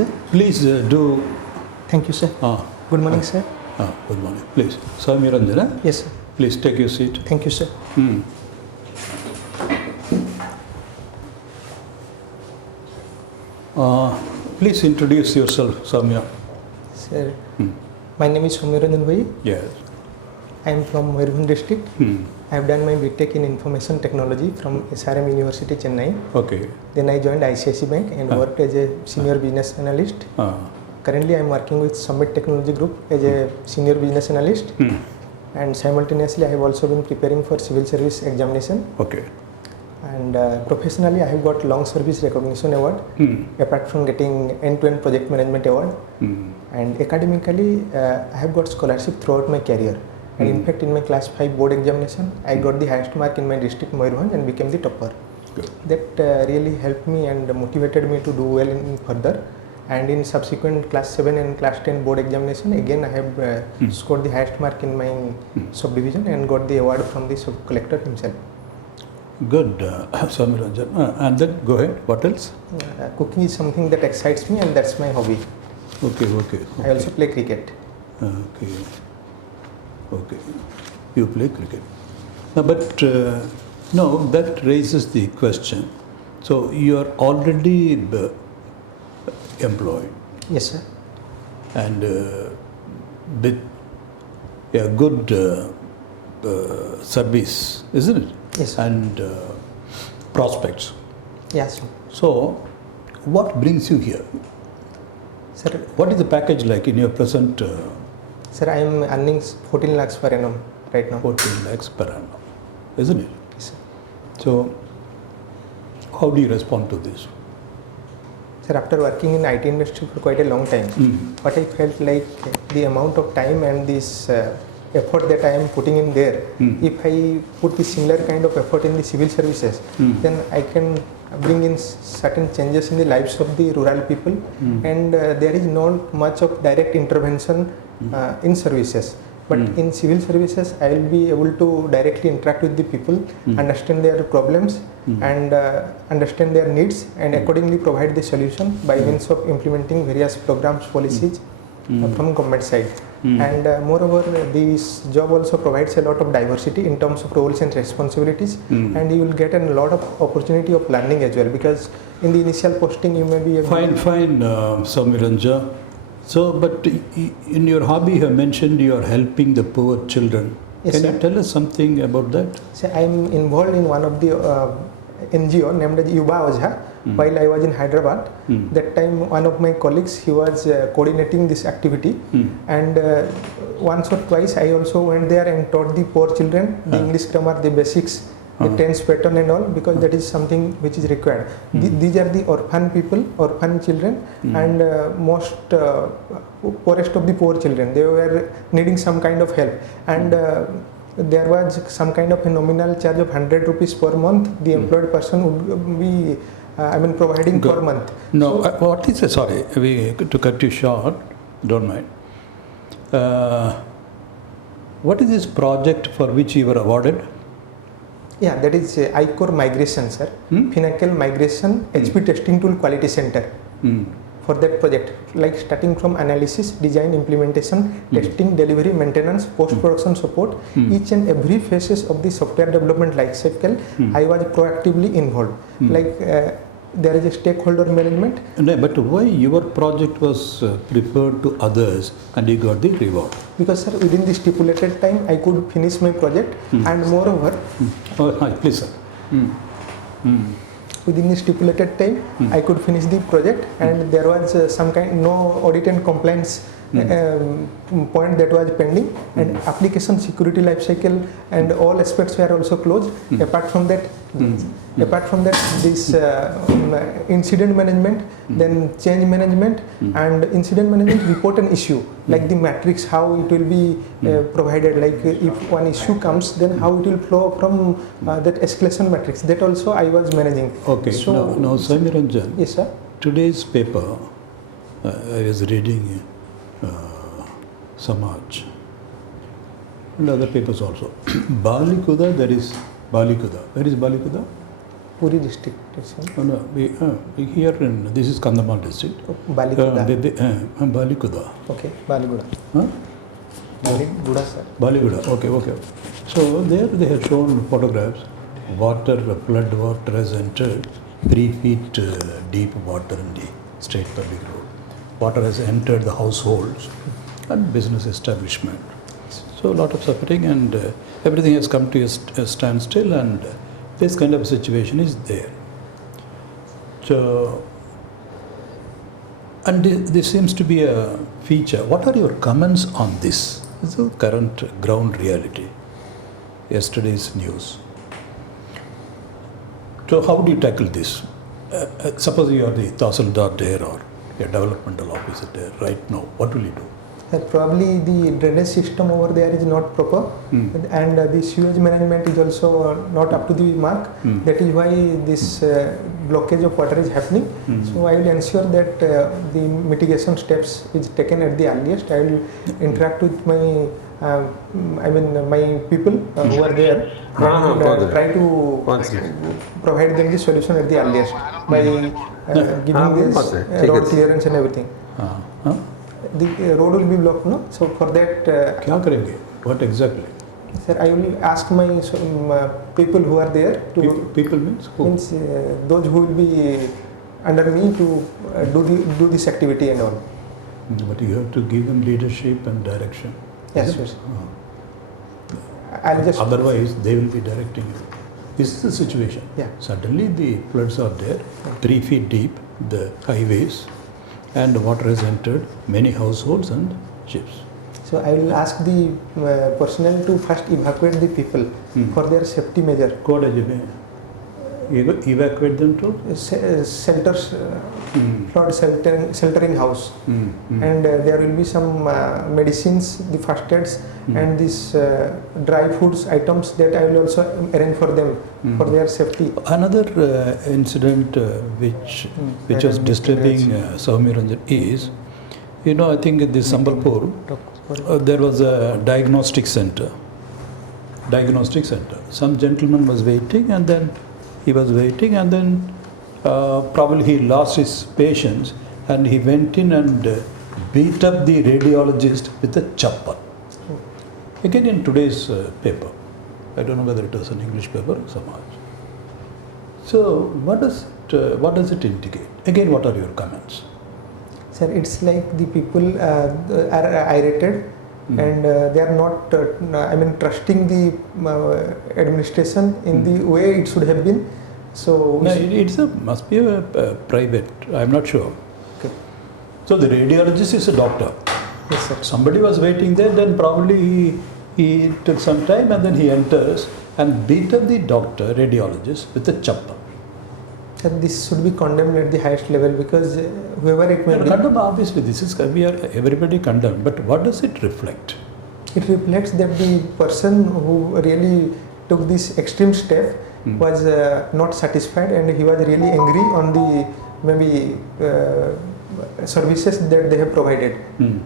sir. Please do. Thank you, sir. Good morning, sir. Good morning. Please. SOUMYA RANJAN. Yes, sir. Please take your seat. Thank you, sir. Please introduce yourself, SOUMYA. Sir, my name is SOUMYA. Yes. I am from Mayurbhanj district. I have done my BTech in Information Technology from SRM University, Chennai. Okay. Then I joined ICICI Bank and worked as a senior business analyst. Currently, I am working with Summit Technology Group as a senior business analyst. And simultaneously, I have also been preparing for civil service examination. Okay. And professionally, I have got long service recognition award, apart from getting end-to-end project management award. And academically, I have got scholarship throughout my career. And in fact, in my class 5 board examination, I got the highest mark in my district, Mayurbhanj, and became the topper. Good. That really helped me and motivated me to do well in further. And in subsequent class 7 and class 10 board examination, again I have scored the highest mark in my subdivision and got the award from the sub-collector himself. Good, SOUMYA RANJAN. And then go ahead. What else? Cooking is something that excites me, and that's my hobby. Okay. I also play cricket. Okay. You play cricket. But no, that raises the question. So you are already employed. Yes, sir. And with a good service, isn't it? Yes, sir. And prospects. Yes, sir. So, what brings you here? Sir, What is the package like in your present? sir, I am earning 14 lakhs per annum right now. 14 lakhs per annum, isn't it? Yes, sir. So, how do you respond to this? Sir, after working in IT industry for quite a long time, what I felt like the amount of time and this effort that I am putting in there, if I put the similar kind of effort in the civil services, then I can bring in certain changes in the lives of the rural people, and there is not much of direct intervention in services. But in civil services, I will be able to directly interact with the people, understand their problems, and understand their needs, and accordingly provide the solution by means of implementing various programs, policies from government side. And moreover, this job also provides a lot of diversity in terms of roles and responsibilities, and you will get a lot of opportunity of learning as well, because in the initial posting you may be Fine, SOUMYA RANJAN. So, but in your hobby you have mentioned you are helping the poor children. Yes, Can sir. you tell us something about that? So I am involved in one of the NGO named as UPSC while I was in Hyderabad. That time one of my colleagues, he was coordinating this activity, and once or twice I also went there and taught the poor children the English grammar, the basics, the tense pattern and all, because that is something which is required. These are the orphan people, orphan children, and most poorest of the poor children. They were needing some kind of help, and there was some kind of a nominal charge of 100 rupees per month. The employed person would be providing per month. No, what is it? Sorry, to cut you short, don't mind. What is this project for which you were awarded? Yeah, that is iCore Migration, sir. Finacle Migration HP Testing Tool Quality Center. For that project, like starting from analysis, design, implementation, testing, delivery, maintenance, post-production support, each and every phases of the software development life cycle, I was proactively involved. Like there is a stakeholder management. No, but why your project was preferred to others and you got the reward? Because, sir, within the stipulated time, I could finish my project, and moreover, Please, sir. Within the stipulated time, I could finish the project, and there was no audit and compliance point that was pending, and application security lifecycle and all aspects were also closed. Apart from that, this incident management, then change management, and incident management report an issue, like the matrix, how it will be provided, like if one issue comes, then how it will flow from that escalation matrix. That also I was managing. Okay, so now SOUMYA RANJAN, yes, sir. Today's paper, I was reading Samaj and other papers also. Balikuda, there is Balikuda. Where is Balikuda? Puri district. Oh, no, we here in, this is Kandhamal district. Balikuda. Balikuda. Okay, Baliguda. Huh? Baliguda, sir. Baliguda, okay. So there they have shown photographs. Flood water has entered 3 feet deep water in the state public road. Water has entered the households and business establishment. So a lot of suffering and everything has come to a standstill, and this kind of situation is there. So, and this seems to be a feature. What are your comments on this? This is the current ground reality, yesterday's news. So how do you tackle this? Suppose you are the Tahsildar there or a developmental officer there right now, what will you do? Probably the drainage system over there is not proper, and the sewage management is also not up to the mark. That is why this blockage of water is happening. So I will ensure that the mitigation steps is taken at the earliest. I will interact with my my people who are there and try to provide them the solution at the earliest by giving this road clearance and everything. The road will be blocked, no? So for that, क्या करेंगे? What exactly? Sir, I will ask my people who are there to people means who? Means those who will be under me to do this activity and all. But you have to give them leadership and direction. Yes, yes. I'll just. Otherwise, they will be directing you. This is the situation. Yeah. Suddenly, the floods are there, 3 feet deep, the highways, and water has entered many households and ships. So I will ask the personnel to first evacuate the people for their safety measure. Evacuate them to? Shelters, flood sheltering house. And there will be some medicines, the first aids, and these dry foods items that I will also arrange for them for their safety. Another incident which was disturbing SOUMYA RANJAN is, I think in this Sambalpur, there was a diagnostic center. Some gentleman was waiting, and then he was waiting, and then probably he lost his patience, and he went in and beat up the radiologist with a chappal. Again in today's paper. I don't know whether it was an English paper or Samaj. So what does it indicate? Again, what are your comments? Sir, it's like the people are irritated and they are not, trusting the administration in the way it should have been. So no, must be a private. I'm not sure. Okay. So the radiologist is a doctor. Yes, sir. Somebody was waiting there. Then probably he took some time, and then he enters and beat up the doctor, radiologist, with a chappal. And this should be condemned at the highest level, because whoever it may be. Condemn, obviously, everybody condemned. But what does it reflect? It reflects that the person who really took this extreme step was not satisfied, and he was really angry on the services that they have provided.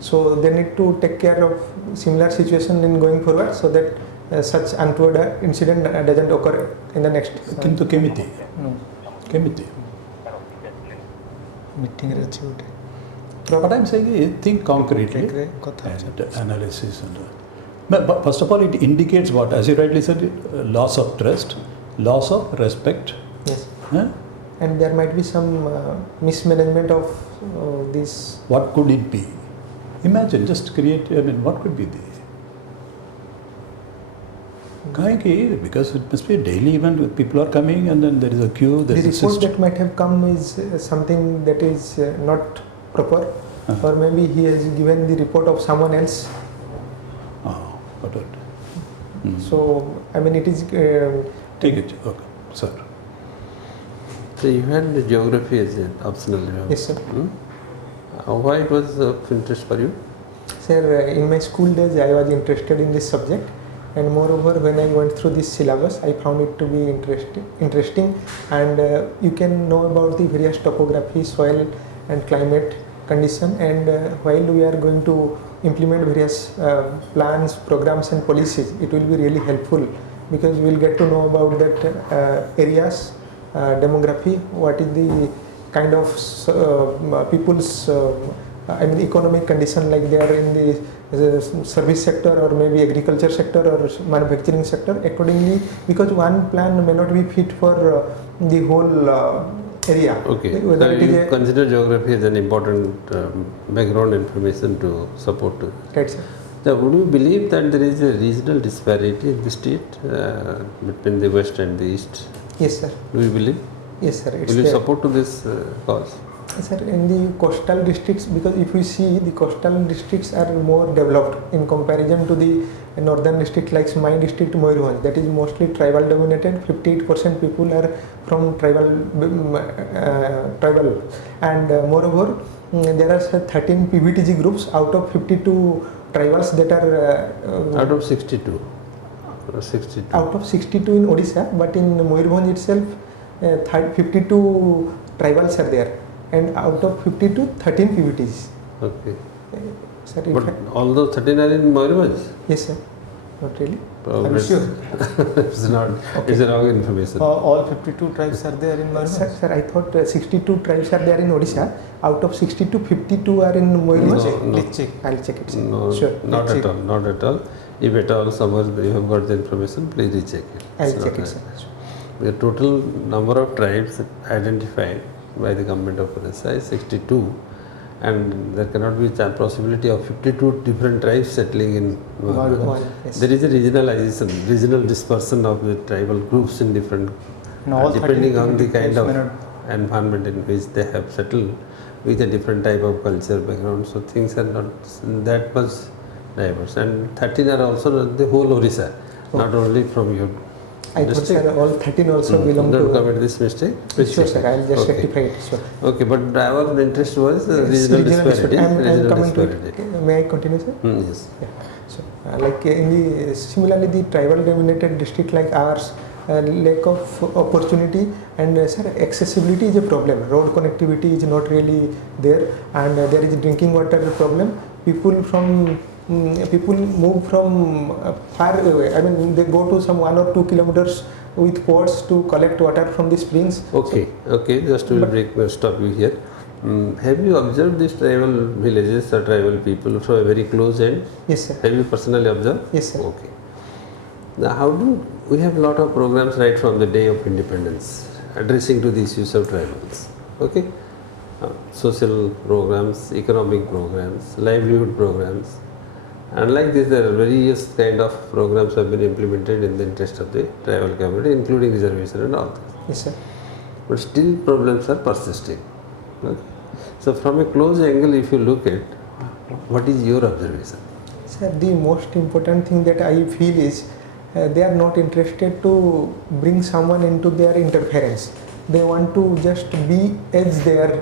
So they need to take care of similar situation in going forward, so that such untoward incident doesn't occur in the next. What I'm saying is, think concretely and analysis. But first of all, it indicates what, as you rightly said, loss of trust, loss of respect. Yes. Huh? And there might be some mismanagement of this. What could it be? Imagine, just create, what could be the? Because it must be a daily event, people are coming, and then there is a queue. The report that might have come is something that is not proper, or maybe he has given the report of someone else. Got it. So, it is. Take it, okay, sir. So you had the geography as an optional. Yes, sir. Why it was of interest for you? Sir, in my school days, I was interested in this subject. And moreover, when I went through this syllabus, I found it to be interesting, and you can know about the various topography, soil and climate condition, and while we are going to implement various plans, programs and policies, it will be really helpful, because we will get to know about that areas demography, what is the kind of people's I mean economic condition, like they are in the service sector or maybe agriculture sector or manufacturing sector accordingly, because one plan may not be fit for the whole area. Okay, Whether so it is you a, consider geography as an important background information to support. right, sir. Now, would you believe that there is a regional disparity in the state between the west and the east? Yes, sir. Do you believe? Yes, sir. It's Will you there. support to this cause? Sir, in the coastal districts, because if we see the coastal districts are more developed in comparison to the northern district, like my district Moirubhanj, that is mostly tribal dominated. 58% people are from tribal, and moreover there are 13 PVTG groups out of 52 tribals that are Out of 62. 62. out of 62 in Odisha, but in Moirubhanj itself 52 tribals are there, and out of 52, 13 PVTs. Okay. Sir, But all those 13 are in Moirubhanj? yes, sir. Not really. Are you sure? It's not. It's a wrong information. All 52 tribes are there in Sir, Moirubhanj? sir, I thought 62 tribes are there in Odisha. Out of 62, 52 are in Moirubhanj. No, no. Let's check. I'll check it, sir. No, Sure. not Let's at all. Not at all. If at all somewhere you have got the information, please recheck it. I'll It's check not it, sir. The total number of tribes identified by the government of Odisha is 62, and there cannot be a possibility of 52 different tribes settling in Moirubhanj. One, yes. There is a regionalization, regional dispersion of the tribal groups in different, And all depending 13 on the kind tribes of may not- environment in which they have settled with a different type of culture background. So things are not that much diverse. And 13 are also not the whole Odisha, not only from your I thought, sir, all 13 also belong Don't to. commit this mistake. Please Sure, check sir. it. I'll just Okay. rectify it. Sure. Okay, but our interest was Yes, regional regional disparity. I'm regional coming to disparity. it. May I continue, sir? Yes. Yeah. So, like in the similarly, the tribal dominated district like ours, lack of opportunity and sir, accessibility is a problem. Road connectivity is not really there, and there is drinking water problem. People move from far away. I mean, they go to some 1 or 2 kilometers with pots to collect water from the springs. Okay, okay, just to stop you here. Have you observed these tribal villages or tribal people from a very close end? Yes, sir. Have you personally observed? Yes, sir. Okay. Now, how do we have a lot of programs right from the day of independence addressing to the issues of tribals? Okay, social programs, economic programs, livelihood programs, and like this, there are various kind of programs have been implemented in the interest of the tribal community, including reservation and all this. Yes, sir. But still, problems are persisting. Okay? So, from a close angle, if you look at, what is your observation? Sir, the most important thing that I feel is they are not interested to bring someone into their interference. They want to just be as they are.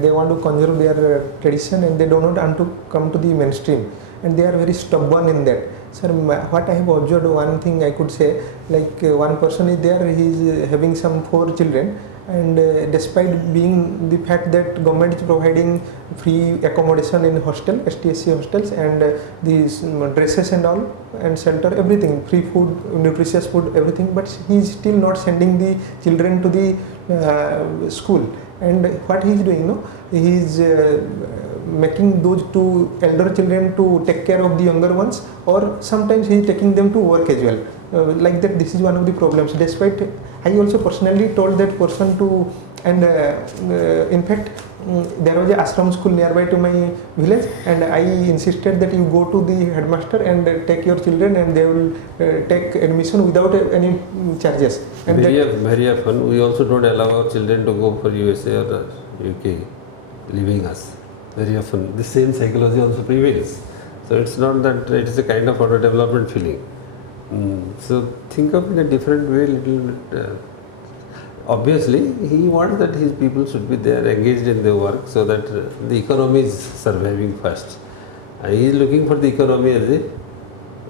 They want to conserve their tradition, and they do not want to come to the mainstream. And they are very stubborn in that. Sir, what I have observed, one thing I could say, like one person is there, he is having some 4 children, and despite being the fact that government is providing free accommodation in hostel, STSC hostels, and these dresses and all, and shelter, everything, free food, nutritious food, everything, but he is still not sending the children to the school. And what he is doing, no, he is making those 2 elder children to take care of the younger ones, or sometimes he is taking them to work as well. Like that, this is one of the problems. Despite, I also personally told that person to, and in fact, there was a ashram school nearby to my village, and I insisted that you go to the headmaster and take your children, and they will take admission without any charges. And Very often, we also don't allow our children to go for USA or UK, leaving us. Very often, the same psychology also prevails. So it's not that it is a kind of underdevelopment feeling. So think of it in a different way, little bit. Obviously, he wants that his people should be there, engaged in their work, so that the economy is surviving first. He is looking for the economy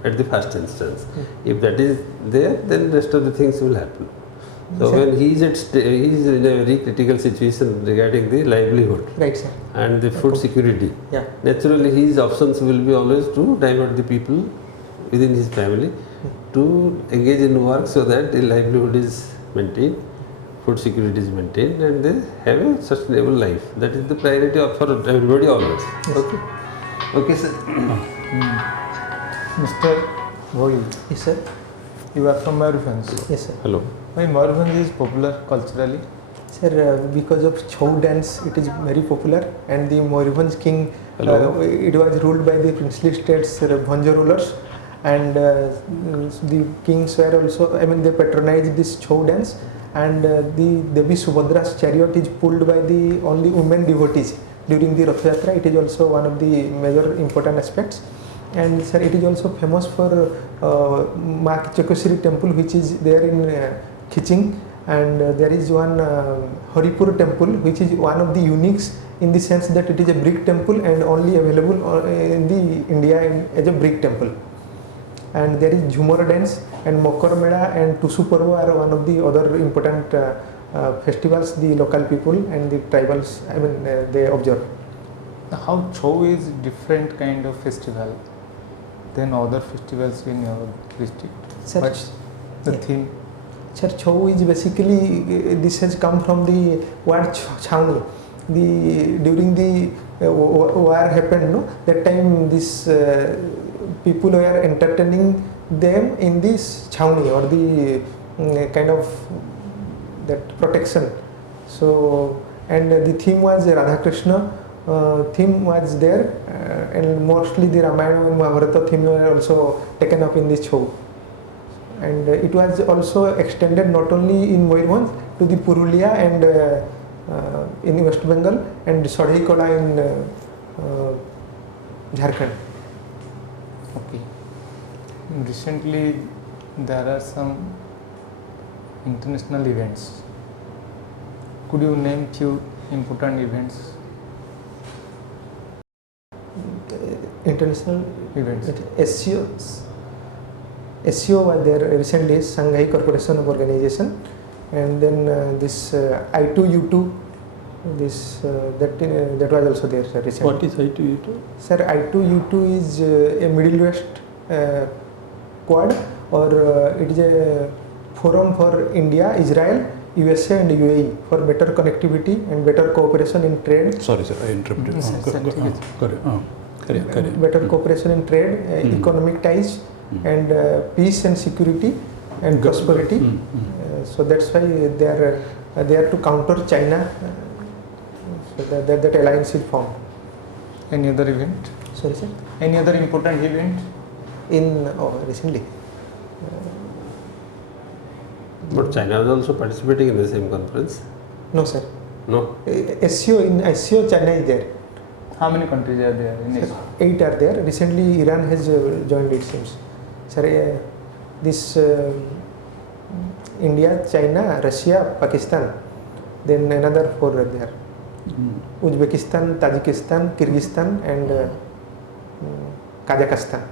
at the first instance. If that is there, then rest of the things will happen. So when he is in a very critical situation regarding the livelihood, right, sir. and the food security, Yeah. naturally his options will be always to divert the people within his family to engage in work so that the livelihood is maintained. food security is maintained, and they have a sustainable life. That is the priority for everybody always. Okay. Okay, sir. Mr. BHOI, Yes, sir. you are from Mayurbhanj. Yes, sir. Hello. Why Mayurbhanj is popular culturally? Sir, because of Chhau dance, it is very popular, and the Mayurbhanj king, Hello. it was ruled by the princely states Bhanja rulers, and the kings were also, I mean, they patronized this Chhau dance, and the Devi Subhadra's chariot is pulled by the only women devotees during the Rath Yatra. It is also one of the major important aspects. And sir, it is also famous for Ma Chakosri temple, which is there in Khiching, and there is one Haripur temple, which is one of the uniques in the sense that it is a brick temple and only available in the India as a brick temple. And there is Jhumar dance and Makar Mela and Tusu Parva are one of the other important festivals the local people and the tribals, I mean, they observe. How Chhau is different kind of festival than other festivals in your district? Sir, What's the yeah. theme? Sir, Chhau is basically, this has come from the word Chhauni. During the war happened, no? That time this people were entertaining them in this Chhauni or the kind of that protection. So, and the theme was Radha Krishna. Theme was there, and mostly the Ramayana and Mahabharata theme were also taken up in this Chhau. And it was also extended not only in Mayurbhanj to the Purulia and in West Bengal and Sadhai Kola in Jharkhand. Okay. Recently, there are some international events. Could you name few important events? International Events. SCO was there recently, Shanghai Corporation of Organization, and then this I2U2, this that was also there, sir, recently. What is I2U2? Sir, I2U2 is a Middle West Quad, or it is a forum for India, Israel, USA and UAE for better connectivity and better cooperation in trade. Sorry, sir, I interrupted. Yes, sir, sir, Correct. Better cooperation in trade, economic ties, and peace and security and prosperity. So that's why they are to counter China. So that alliance is formed. Any other event? Sorry, sir. Any other important event? Recently. But China is also participating in the same conference. No, sir. No. SCO China is there. How many countries are there in Sir, Asia? 8 are there. Recently, Iran has joined, it seems. Sir, this India, China, Russia, Pakistan, then another 4 are there. Uzbekistan, Tajikistan, Kyrgyzstan, and Kazakhstan.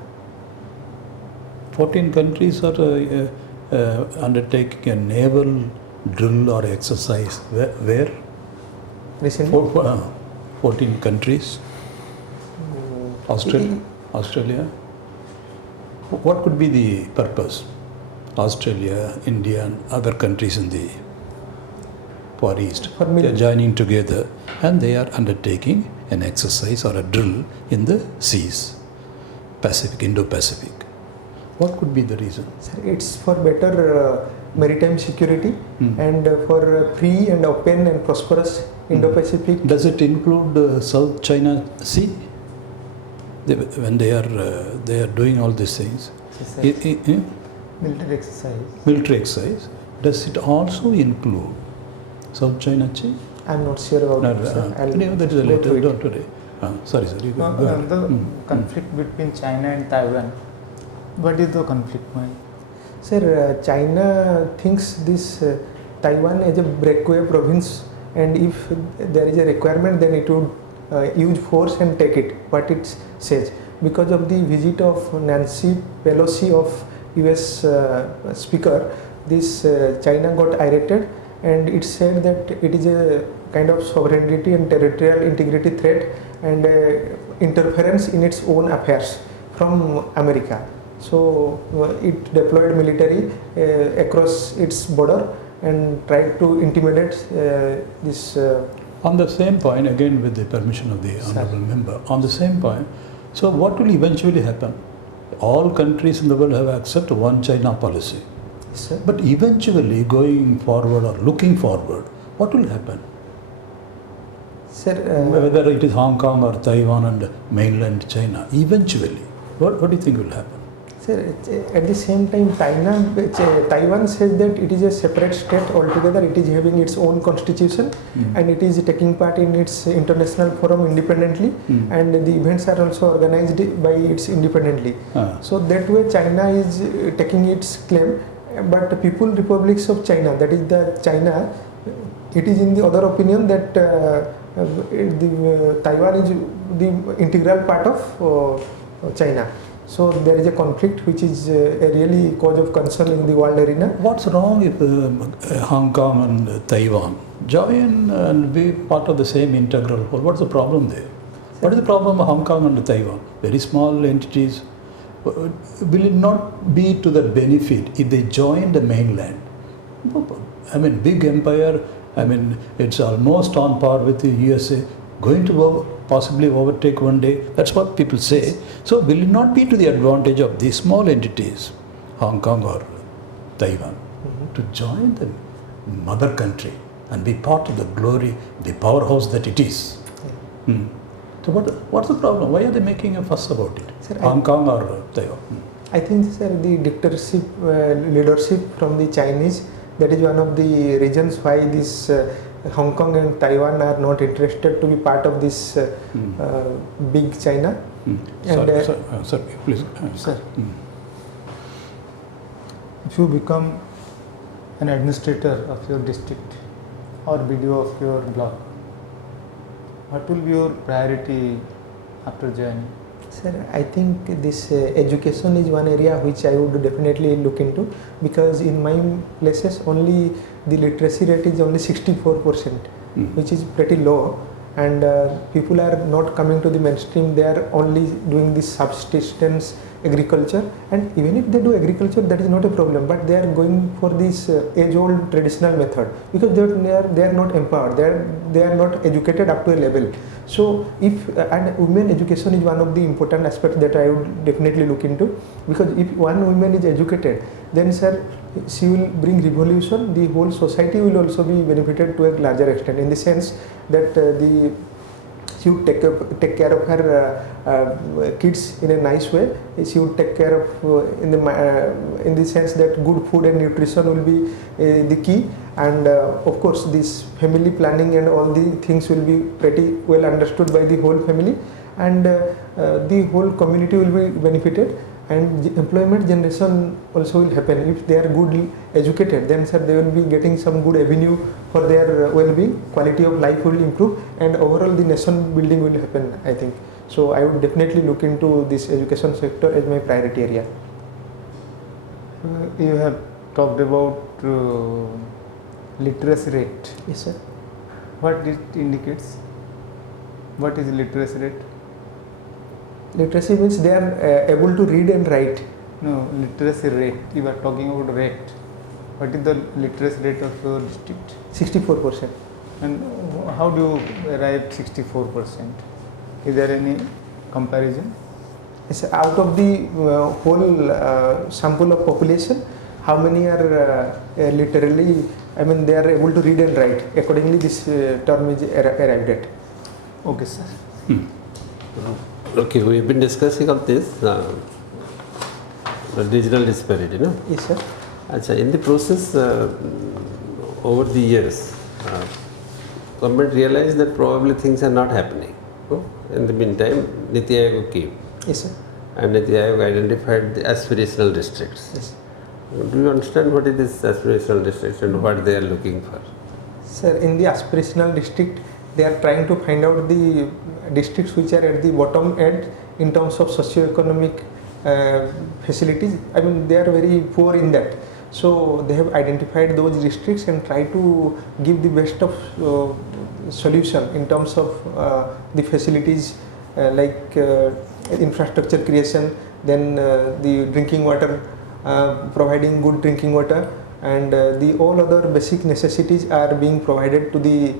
14 countries are undertaking a naval drill or exercise. Where? Recently, 14 countries. Australia. What could be the purpose? Australia, India, and other countries in the Far East. They are joining together and they are undertaking an exercise or a drill in the seas, Pacific, Indo-Pacific. What could be the reason? Sir, it's for better maritime security and for free and open and prosperous Indo-Pacific. Does it include South China Sea? When they are doing all these things, Military exercise. military exercise, does it also include South China Sea? I'm not sure about it, sir. I'll That is a go later, through it. not today. Sorry, sir. You go ahead. The conflict between China and Taiwan. What is the conflict point? Sir, China thinks this Taiwan as a breakaway province, and if there is a requirement, then it would use force and take it, what it says. Because of the visit of Nancy Pelosi of US speaker, this China got irritated, and it said that it is a kind of sovereignty and territorial integrity threat and interference in its own affairs from America. So it deployed military across its border, and tried to intimidate this. On the same point, again with the permission of the honorable member, on the same point, so what will eventually happen? All countries in the world have accepted one China policy. Sir. But eventually going forward or looking forward, what will happen? Sir, Whether it is Hong Kong or Taiwan and mainland China, eventually, what do you think will happen? Sir, at the same time, Taiwan says that it is a separate state altogether. It is having its own constitution, and it is taking part in its international forum independently, and the events are also organized by its independently. So that way, China is taking its claim, but the People Republics of China, that is the China, it is in the other opinion that Taiwan is the integral part of China. So there is a conflict which is a really cause of concern in the world arena. What's wrong if Hong Kong and Taiwan join and be part of the same integral whole? What's the problem there? What is the problem of Hong Kong and Taiwan? Very small entities. Will it not be to their benefit if they join the mainland? I mean, big empire, I mean, it's almost on par with the USA, going to possibly overtake one day. That's what people say. So will it not be to the advantage of these small entities, Hong Kong or Taiwan, to join the mother country and be part of the glory, the powerhouse that it is? So what's the problem? Why are they making a fuss about it? Sir, Hong Kong or Taiwan? I think, sir, the dictatorship leadership from the Chinese, that is one of the reasons why this Hong Kong and Taiwan are not interested to be part of this big China. Sorry, please. Sir, if you become an administrator of your district or BDO of your block, what will be your priority after joining? Sir, I think this education is one area which I would definitely look into, because in my places only the literacy rate is only 64%, which is pretty low, and people are not coming to the mainstream. They are only doing this subsistence agriculture, and even if they do agriculture, that is not a problem, but they are going for this age-old traditional method, because they are not empowered, they are not educated up to a level. So if and women education is one of the important aspects that I would definitely look into, because if one woman is educated, then sir, she will bring revolution. The whole society will also be benefited to a larger extent, in the sense that she would take care of her kids in a nice way. She would take care of in the sense that good food and nutrition will be the key, and of course this family planning and all the things will be pretty well understood by the whole family, and the whole community will be benefited, and employment generation also will happen. If they are good educated, then sir, they will be getting some good avenue for their well-being, quality of life will improve, and overall the nation building will happen, I think. So I would definitely look into this education sector as my priority area. You have talked about literacy rate. Yes, sir. What it indicates? What is literacy rate? Literacy means they are able to read and write. No, literacy rate. You are talking about rate. What is the literacy rate of your district? 64%. And how do you arrive 64%? Is there any comparison? Yes, out of the whole sample of population, how many are literally, I mean, they are able to read and write. Accordingly, this term is arrived at. Okay, sir. Okay, we have been discussing on this, the regional disparity, no? Yes, sir. Achha, in the process, over the years, government realized that probably things are not happening. No? In the meantime, Niti Aayog came. Yes, sir. And Niti Aayog identified the aspirational districts. Yes. Do you understand what is this aspirational district and what they are looking for? Sir, in the aspirational district, they are trying to find out the districts which are at the bottom end in terms of socio-economic facilities. I mean, they are very poor in that. So they have identified those districts and try to give the best of solution in terms of the facilities like infrastructure creation, then the drinking water, providing good drinking water, and the all other basic necessities are being provided to the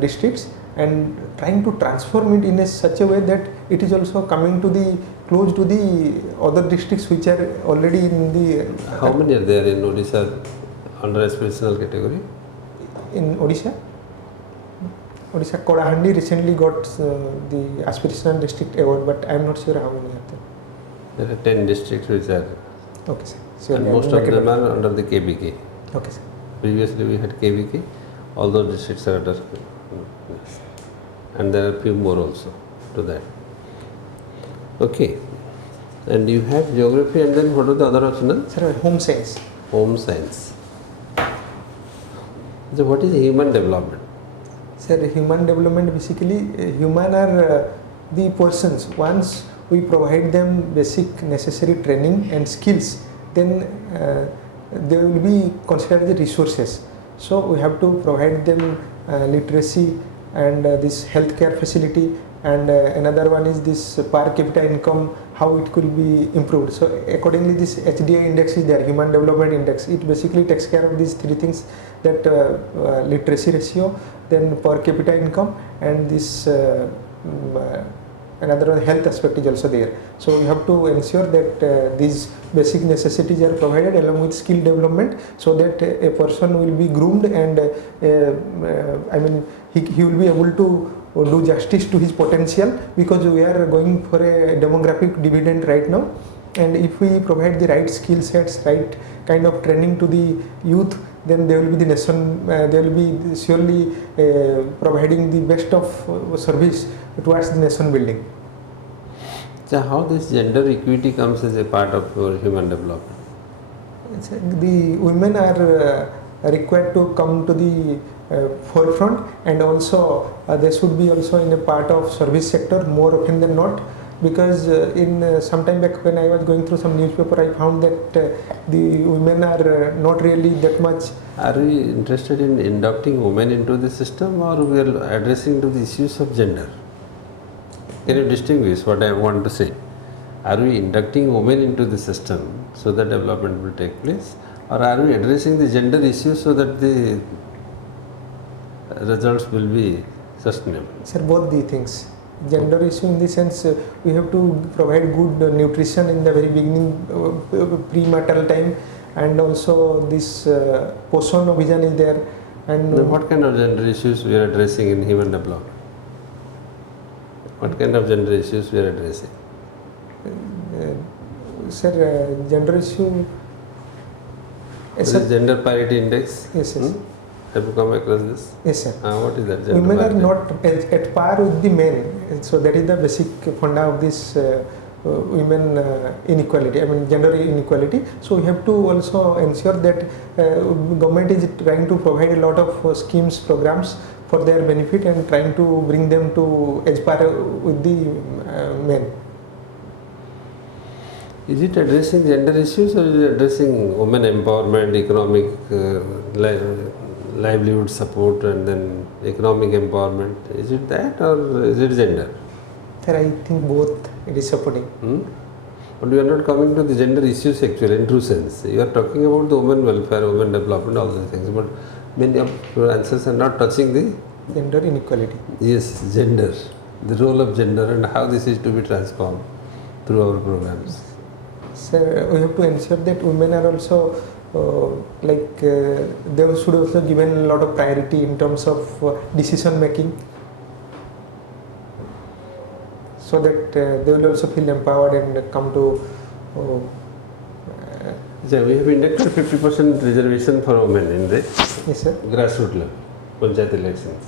districts, and trying to transform it in a such a way that it is also coming to the close to the other districts which are already in the How many are there in Odisha under aspirational category? in Odisha. Odisha Kodahandi recently got the aspirational district award, but I am not sure how many are there. There are 10 districts which are, Okay, sir. So and most of them are under the KBK. Okay, sir. Previously we had KBK, all those districts are under, yes. And there are few more also to that. Okay, and you have geography, and then what are the other options? Sir, home science. Home science. So what is human development? Sir, human development basically, human are the persons. Once we provide them basic necessary training and skills, then they will be considered the resources. So we have to provide them literacy and this healthcare facility, and another one is this per capita income, how it could be improved. So accordingly this HDI index is there, human development index. It basically takes care of these three things, that literacy ratio, then per capita income, and this another one, health aspect is also there. So we have to ensure that these basic necessities are provided along with skill development, so that a person will be groomed, and I mean he will be able to do justice to his potential, because we are going for a demographic dividend right now, and if we provide the right skill sets, right kind of training to the youth, then they will be the nation, they will be surely providing the best of service towards the nation building. So how this gender equity comes as a part of your human development? The women are required to come to the forefront, and also they should be also in a part of service sector more often than not, because in some time back when I was going through some newspaper, I found that the women are not really that much. Are we interested in inducting women into the system, or we are addressing to the issues of gender? Can you distinguish what I want to say? Are we inducting women into the system so that development will take place, or are we addressing the gender issues so that the results will be sustainable? Sir, both the things. Gender issue in the sense we have to provide good nutrition in the very beginning, premarital time, and also this Poshan Abhijan is there. And now, what kind of gender issues we are addressing in human development? What kind of gender issues we are addressing? Sir, gender issue. This is gender parity index. Yes, yes. Have you come across this? Yes, sir. What is that? Gender Women are parity? not at par with the men, so that is the basic funda of this women inequality, I mean gender inequality. So we have to also ensure that government is trying to provide a lot of schemes, programs for their benefit, and trying to bring them to as par with the men. Is it addressing gender issues, or is it addressing women empowerment, economic livelihood support, and then economic empowerment? Is it that, or is it gender? Sir, I think both it is supporting. But you are not coming to the gender issues actually in true sense. You are talking about the women welfare, women development, all those things. But many of your answers are not touching the Gender inequality. yes, gender, the role of gender, and how this is to be transformed through our programs. Sir, we have to ensure that women are also they should also given a lot of priority in terms of decision making, so that they will also feel empowered and come to. So we have inducted 50% reservation for women in the Yes, sir. grassroots level, panchayat elections.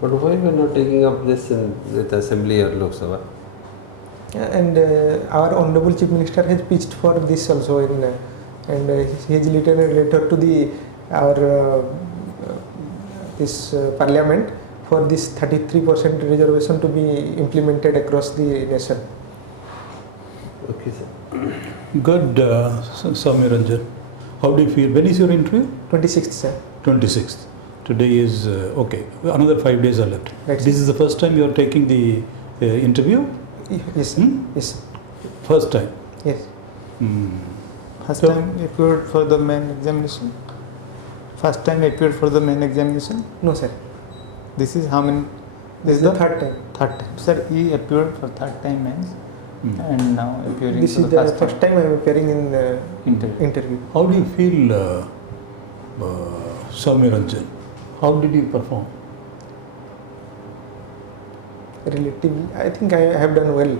But why we are not taking up this in the assembly or Lok Sabha? And our honorable chief minister has pitched for this also in, and he has written a letter to the this parliament for this 33% reservation to be implemented across the nation. Okay, sir. Good, Soumya Ranjan. How do you feel? When is your interview? 26th, sir. 26th. Today is, okay, another 5 days are left. Right, This is the first time you are taking the interview? Yes, sir. Yes, First time? yes. First So- time appeared for the main examination? First time appeared for the main examination? No, sir. This is how many? This is the third time. Third time. Sir, he appeared for third time mains and now appearing This for is the the first time I am appearing in the interview. interview. How do you feel, SOUMYA RANJAN? How did you perform? Relatively, I think I have done well.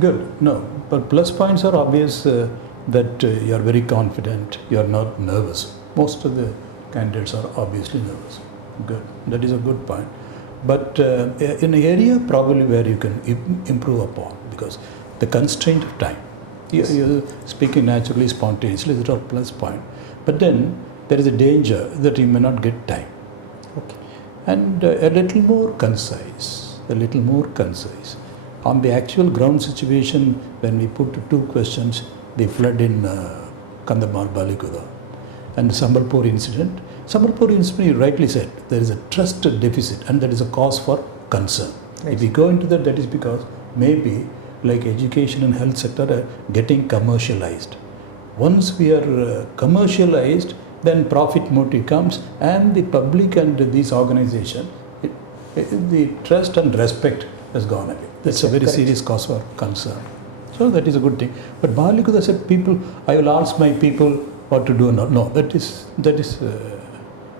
Good. No, but plus points are obvious that you are very confident, you are not nervous. Most of the candidates are obviously nervous. Good. That is a good point. But in an area probably where you can improve upon, because the constraint of time. You're speaking naturally, spontaneously, is a plus point. But then there is a danger that you may not get time. Okay. And a little more concise, On the actual ground situation, when we put 2 questions, the flood in Kandamar, Balikuda, and Sambalpur incident. Sambalpur incident, you rightly said, there is a trust deficit and that is a cause for concern. Right. If we go into that, that is because maybe like education and health sector are getting commercialized. Once we are commercialized, then profit motive comes and the public and these organizations, the trust and respect has gone away. That's a very Correct. serious cause for concern. So that is a good thing. But Balikuda said, I will ask my people what to do. No, that is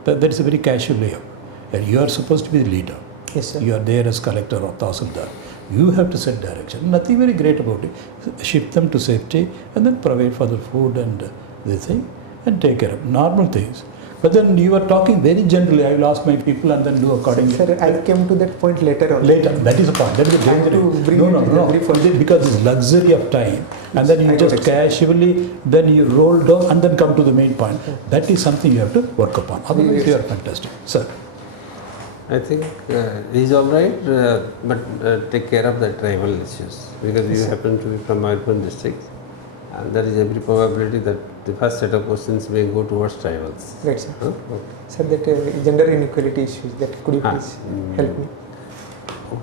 a very casual layout. And you are supposed to be the leader. Yes, sir. You are there as collector or tahsildar. You have to set direction. Nothing very great about it. Ship them to safety and then provide for the food and the thing and take care of normal things. But then you are talking very generally. I will ask my people and then do accordingly. Sir, I came to that point later on. Later, that is the point. That is the I have danger. to bring No, it no, in no. every form. Because it's luxury of time, and then I you got just it, sir. casually, then you roll down and then come to the main point. That is something you have to work upon. Otherwise, you are fantastic, sir. I think he's all right, but take care of the tribal issues because you happen to be from Mayurbhanj district, and there is every probability that the first set of questions may go towards tribals. Right, sir. Huh? Okay. Sir, that gender inequality issues, that could you please help me?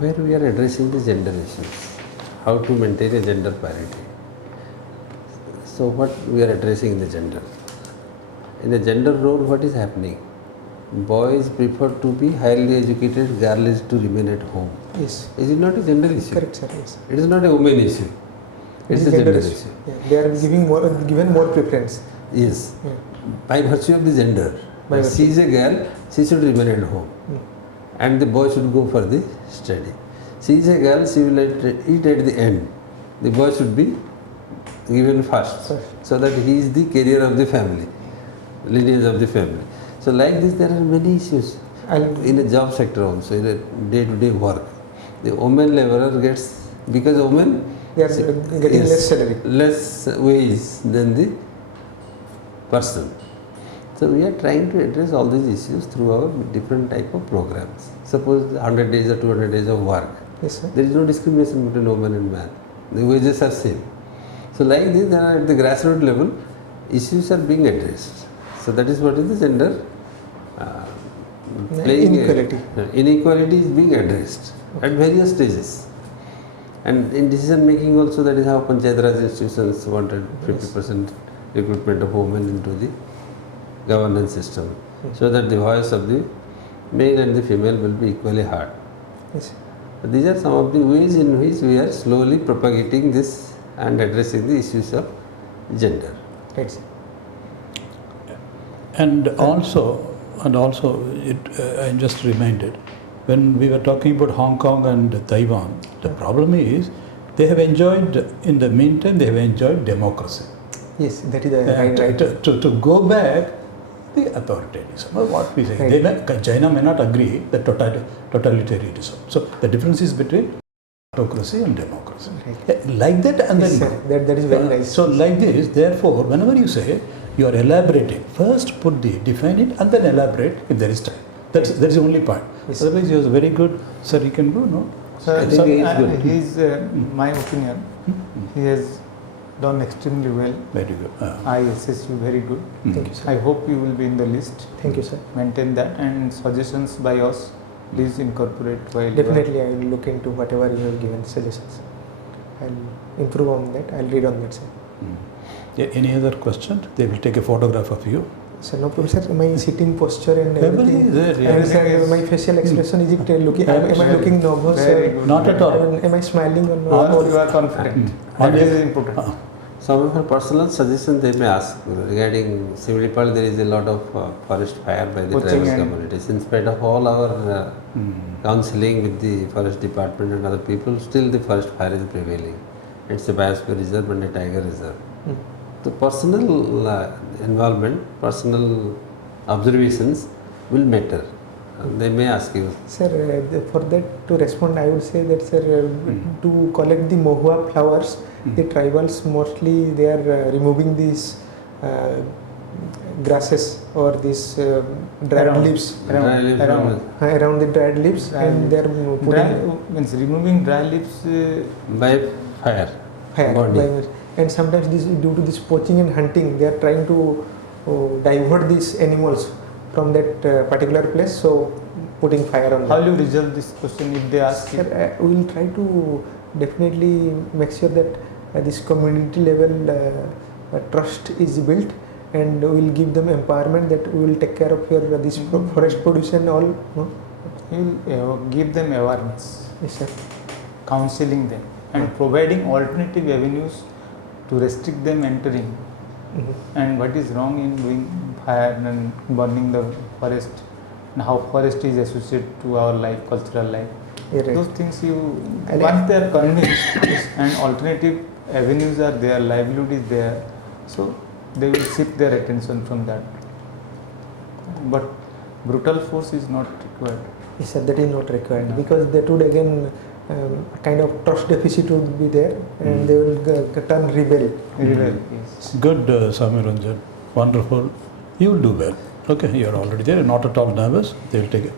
Where we are addressing the gender issues, how to maintain a gender parity. So what we are addressing in the gender? In the gender role, what is happening? Boys prefer to be highly educated, girl is to remain at home. Yes. Is it not a gender issue? Correct, sir. Yes. It is not a woman issue. It is a gender issue. Yeah. They are given more preference. Yes. Yeah. By virtue of the gender. By If she is a girl, she should remain at home. And the boy should go for the study. She is a girl, she will eat at the end. The boy should be given first. So that he is the carrier of the family, lineage of the family. So like this there are many issues. In a job sector also, in a day-to-day work. The woman laborer gets, because women They are getting less salary. less wage than the person. So we are trying to address all these issues through our different type of programs. Suppose 100 days or 200 days of work. Yes, sir. There is no discrimination between woman and man. The wages are same. So like this, there are at the grassroots level, issues are being addressed. So that is what is the gender Inequality. Inequality is being addressed at various stages. And in decision making also, that is how Panchayat Raj institutions wanted 50% recruitment of women into the governance system, so that the voice of the male and the female will be equally heard. Yes. These are some of the ways in which we are slowly propagating this and addressing the issues of gender. Right, sir. And also, I'm just reminded, when we were talking about Hong Kong and Taiwan, the problem is they have enjoyed, in the meantime, they have enjoyed democracy. Yes, that is the right. To go back, the authoritarianism, or what we say, Right. China may not agree that totalitarianism. So the difference is between autocracy and democracy. Right. Like that, and Yes, then sir. That is very nice. So like this, therefore, whenever you say you are elaborating, first define it and then elaborate if there is time. That's the only point. Yes. Otherwise, you are very good. Sir, you can go, no? Sir, I think he is good. he is, my opinion, he has done extremely well. Very good. I assess you very good. Thank you, sir. I hope you will be in the list. Thank you, sir. Maintain that, and suggestions by us, please incorporate while Definitely, I will look into whatever you have given suggestions. I'll improve on that. I'll read on that, sir. Yeah, any other question? They will take a photograph of you. Sir, no problem, sir. My sitting posture and Everything everything. is there, yeah. And sir, Everything is- my facial expression, is it looking, am I Very- looking nervous? very good. Not at all. Am I smiling or You not? are, you are confident. That And- is important. Some of your personal suggestions they may ask regarding Similipal. There is a lot of forest fire by the Poaching tribal and- communities. In spite of all our counseling with the forest department and other people, still the forest fire is prevailing. It's a biosphere reserve and a tiger reserve. The personal involvement, personal observations will matter. They may ask you. Sir, for that to respond, I would say that, sir, to collect the mohua flowers, the tribals mostly they are removing these grasses or these dried Around. leaves Dry leaves around. around the dried leaves, Dry and they are Dry, putting means removing dry leaves. By fire. fire. Burning. And sometimes this, due to this poaching and hunting, they are trying to divert these animals from that particular place. So putting fire on How them. will you resolve this question if they ask you? Sir, we will try to definitely make sure that this community level trust is built, and we will give them empowerment that we will take care of your this forest production all. No? You will give them awareness, Yes, sir. counseling them, and providing alternative avenues to restrict them entering. And what is wrong in doing fire and burning the forest, and how forest is associated to our life, cultural life. Yeah, right. Those things you, And once they are convinced and alternative avenues are there, livelihood is there, so they will shift their attention from that. But brutal force is not required. Yes, sir, that is not required, No. because that would again kind of trust deficit would be there, and they will turn rebel. Very well, yes. Good, Ranjan. Wonderful. You will do well. Okay, you are already there. Not at all nervous. They will take it.